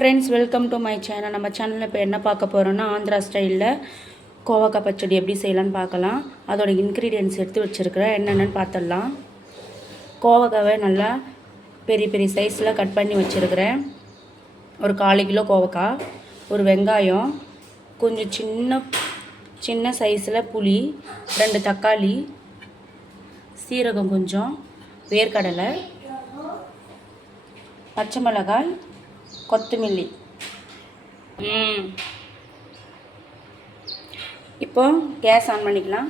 Friends, welcome to my channel. நம்ம சேனலில் இப்போ என்ன பார்க்க போகிறோன்னா, ஆந்திரா ஸ்டைலில் கோவக்காய் பச்சடி எப்படி செய்யலான்னு பார்க்கலாம். அதோட இன்க்ரீடியன்ட்ஸ் எடுத்து வச்சுருக்கிறேன், என்னென்னு பார்த்துடலாம். கோவக்காவை நல்லா பெரிய பெரிய சைஸில் கட் பண்ணி வச்சுருக்கிறேன். ஒரு 1/4 கிலோ கோவக்காய், ஒரு வெங்காயம், கொஞ்சம் சின்ன சைஸில் புளி, 2 தக்காளி, சீரகம் கொஞ்சம், வேர்க்கடலை, பச்சை மிளகாய், கொத்தமல்லி. இப்போ கேஸ் ஆன் பண்ணிக்கலாம்.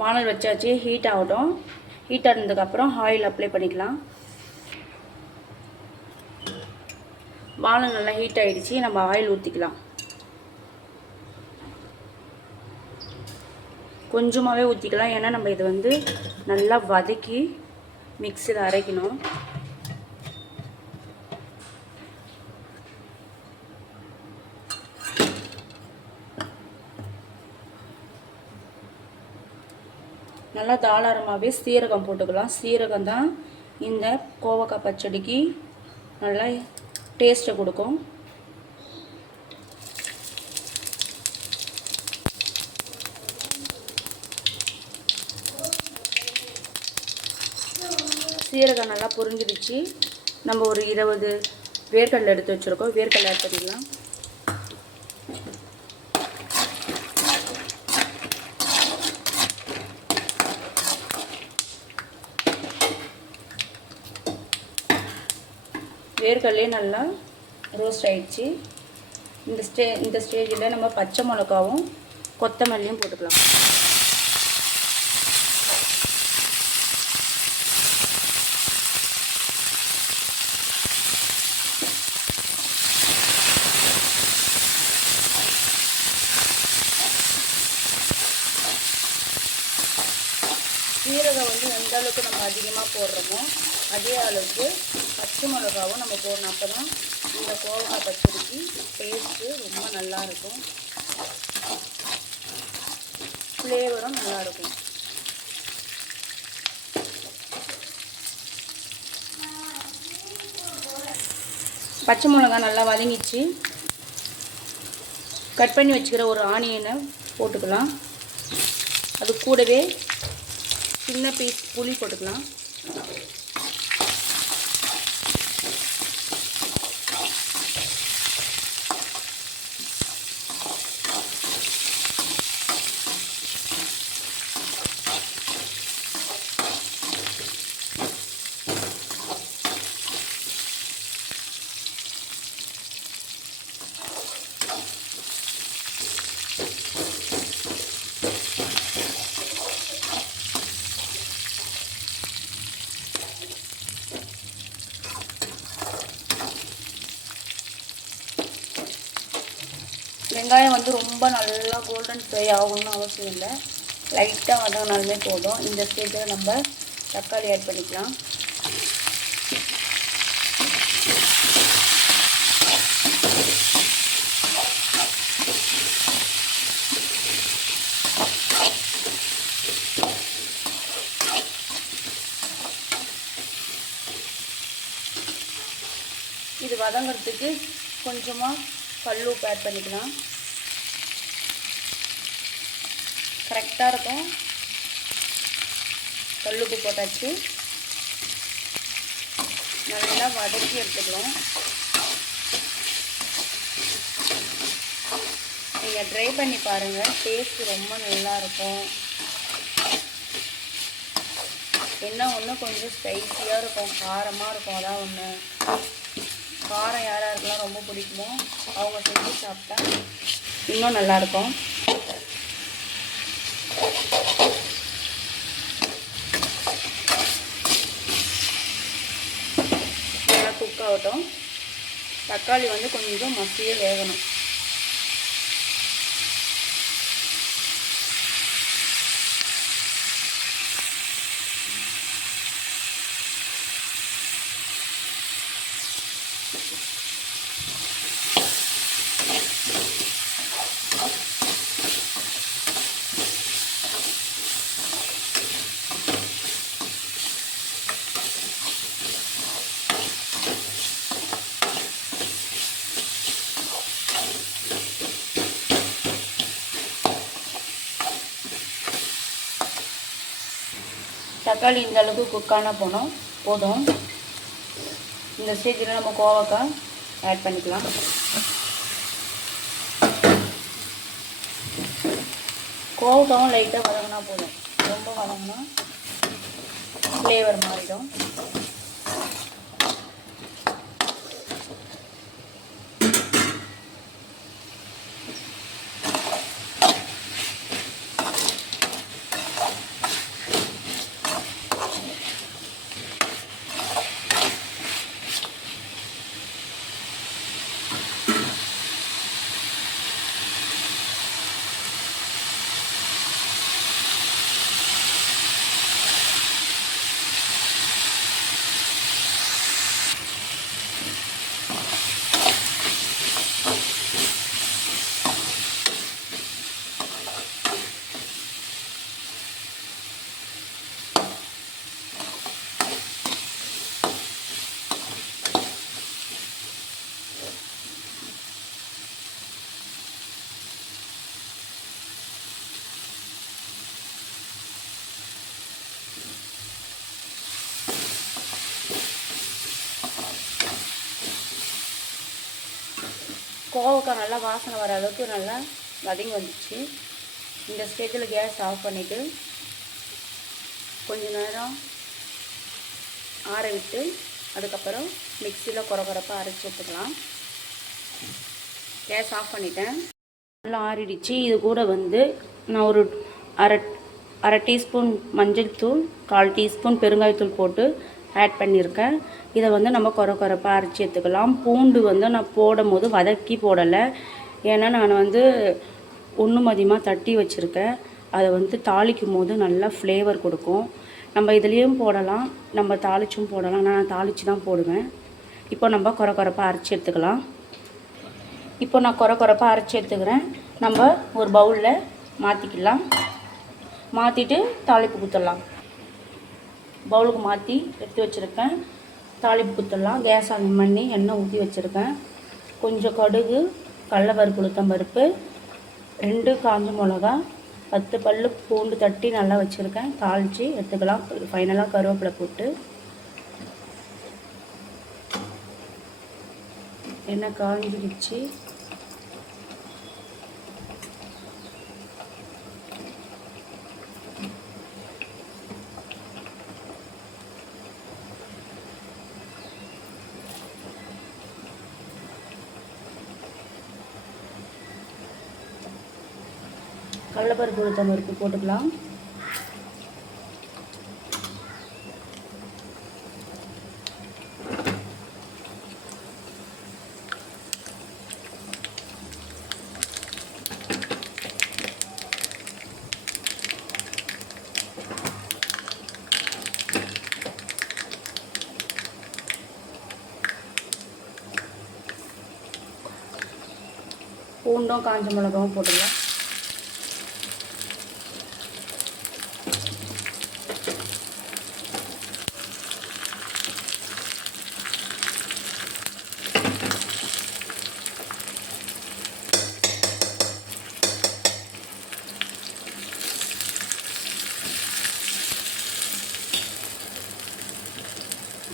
வானல் வச்சாச்சு, ஹீட் ஆகட்டும். ஹீட் ஆனதுக்கப்புறம் ஆயில் அப்ளை பண்ணிக்கலாம். வானல் நல்லா ஹீட் ஆகிடுச்சு, நம்ம ஆயில் ஊற்றிக்கலாம். கொஞ்சமாகவே ஊற்றிக்கலாம், ஏன்னா நம்ம இது வந்து நல்லா வதக்கி மிக்ஸியில் அரைக்கணும். நல்லா தாராளமாகவே சீரகம் போட்டுக்கலாம். சீரகம் தான் இந்த கோவக்காய் பச்சடிக்கு நல்லா டேஸ்ட்டை கொடுக்கும். சீரகம் நல்லா பொரிஞ்சிடுச்சு. நம்ம ஒரு 20 வேர்க்கடலை எடுத்து வச்சுருக்கோம். வேர்க்கடலை ஆட் பண்ணிக்கலாம். வேர்க்கடலையே நல்லா ரோஸ்ட் ஆகிடுச்சு. இந்த ஸ்டேஜில் நம்ம பச்சை மிளகாவும் கொத்தமல்லியும் போட்டுக்கலாம். சீரகம் வந்து எந்த அளவுக்கு நம்ம அதிகமாக போடுறோமோ அதே அளவுக்கு பச்சை மிளகாவும் நம்ம போடணும். அப்போ தான் இந்த கோவக்காய் பச்சடிக்கு டேஸ்ட்டு ரொம்ப நல்லாயிருக்கும், ஃப்ளேவரும் நல்லாயிருக்கும். பச்சை மிளகா நல்லா வதங்கிச்சு. கட் பண்ணி வச்சுக்கிற ஒரு ஆனியனை போட்டுக்கலாம். அது கூடவே சின்ன பீஸ் புளி போட்டுக்கலாம். வெங்காயம் வந்து ரொம்ப நல்லா கோல்டன் ஃப்ரை ஆகணும்னு அவசியம் இல்லை, லைட்டாக வதங்கினாலுமே போதும். இந்த ஸ்டேஜில் நம்ம தக்காளி ஆட் பண்ணிக்கலாம். இது வதங்கிறதுக்கு கொஞ்சமாக கல் உப்பு ஆட் பண்ணிக்கலாம். கரெக்டாக இருக்கும். கல் உப்பு போட்டாச்சு. நல்லா வதக்கி எடுத்துக்கலாம். நீங்கள் ட்ரை பண்ணி பாருங்கள், டேஸ்ட்டு ரொம்ப நல்லாயிருக்கும். என்ன ஒன்று கொஞ்சம் ஸ்பைஸியாக இருக்கும், காரமாக இருக்கும். அதான் ஒன்று. காரம் யாராருக்கெல்லாம் ரொம்ப பிடிக்குமோ அவங்க செஞ்சு சாப்பிட்டா இன்னும் நல்லாயிருக்கும். நல்லா குக் ஆகட்டும். தக்காளி வந்து கொஞ்சம் மசிய வேகணும். தக்காளி இந்த அளவுக்கு குக்கான போதும். இந்த ஸ்டேஜில் நம்ம கோவக்காய் ஆட் பண்ணிக்கலாம். கோவக்காவும் லைட்டாக வதங்கினா போதும், ரொம்ப வதங்கினா ஃப்ளேவர் மாறிடும். கோவக்காய் நல்லா வாசனை வர அளவுக்கு நல்லா வதங்கி வந்துச்சு. இந்த ஸ்டேஜில் கேஸ் ஆஃப் பண்ணிவிட்டு கொஞ்ச நேரம் ஆற விட்டு அதுக்கப்புறம் மிக்சியில் கொரகொரப்பாக அரைச்சி எடுத்துக்கலாம். கேஸ் ஆஃப் பண்ணிட்டேன். நல்லா ஆறிடுச்சு. இது கூட நான் ஒரு அரை டீஸ்பூன் மஞ்சள் தூள், 1/4 டீஸ்பூன் பெருங்காயத்தூள் போட்டு ஆட் பண்ணியிருக்கேன். இதை நம்ம கொரகொரப்பாக அரைச்சி எடுத்துக்கலாம். பூண்டு நான் போடும் போது வதக்கி போடலை, ஏன்னா நான் ஒன்று மதியமாக தட்டி வச்சுருக்கேன். அதை தாளிக்கும் போது நல்லா ஃப்ளேவர் கொடுக்கும். நம்ம இதுலேயும் போடலாம், நம்ம தாளிச்சும் போடலாம். நான் தாளித்து தான் போடுவேன். இப்போ நம்ம கொரகொரப்பாக அரைச்சி எடுத்துக்கலாம். இப்போ நான் கொரகொரப்பாக அரைச்சி எடுத்துக்கிறேன். நம்ம ஒரு பவுலில் மாற்றிக்கலாம். மாற்றிட்டு தாளிப்பு ஊற்றலாம். பவுலுக்கு மாற்றி எடுத்து வச்சுருக்கேன். தாளிப்பு ஊற்றலாம். கேஸ் ஆன் பண்ணி எண்ணெய் ஊற்றி வச்சுருக்கேன். கொஞ்சம் கடுகு, கடலைப்பருப்பு, உளுத்தம்பருப்பு, 2 காஞ்ச மிளகா, 10 பல்லு பூண்டு தட்டி நல்லா வச்சுருக்கேன். தாளித்து எடுத்துக்கலாம். ஃபைனலாக கருவேப்பிலை போட்டு எண்ணெய் காஞ்சிடுச்சு. கடலைப்பருப்பு, உளுத்தம்பருப்பு போட்டுக்கலாம். பூண்டும் காஞ்ச மிளகாவும் போட்டுக்கலாம்.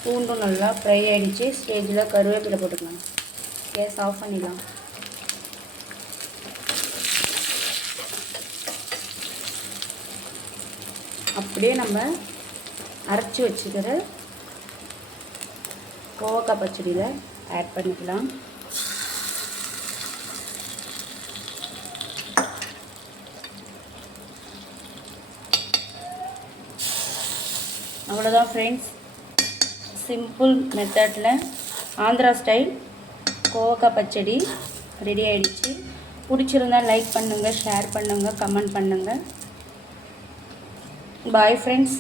பூண்டும் நல்லா ஃப்ரை ஆகிடுச்சு. ஸ்டேஜில் கருவேப்பிலை போட்டுக்கலாம். கேஸ் ஆஃப் பண்ணிடலாம். அப்படியே நம்ம அரைச்சி வச்சுக்கிற கோவக்காய் பச்சடியில் ஆட் பண்ணிக்கலாம். அவ்வளோதான் ஃப்ரெண்ட்ஸ், சிம்பிள் மெத்தடில் ஆந்திரா ஸ்டைல் கோவக்காய் பச்சடி ரெடி ஆகிடுச்சு. பிடிச்சிருந்தால் லைக் பண்ணுங்கள், ஷேர் பண்ணுங்கள், கமெண்ட் பண்ணுங்கள். Bye friends.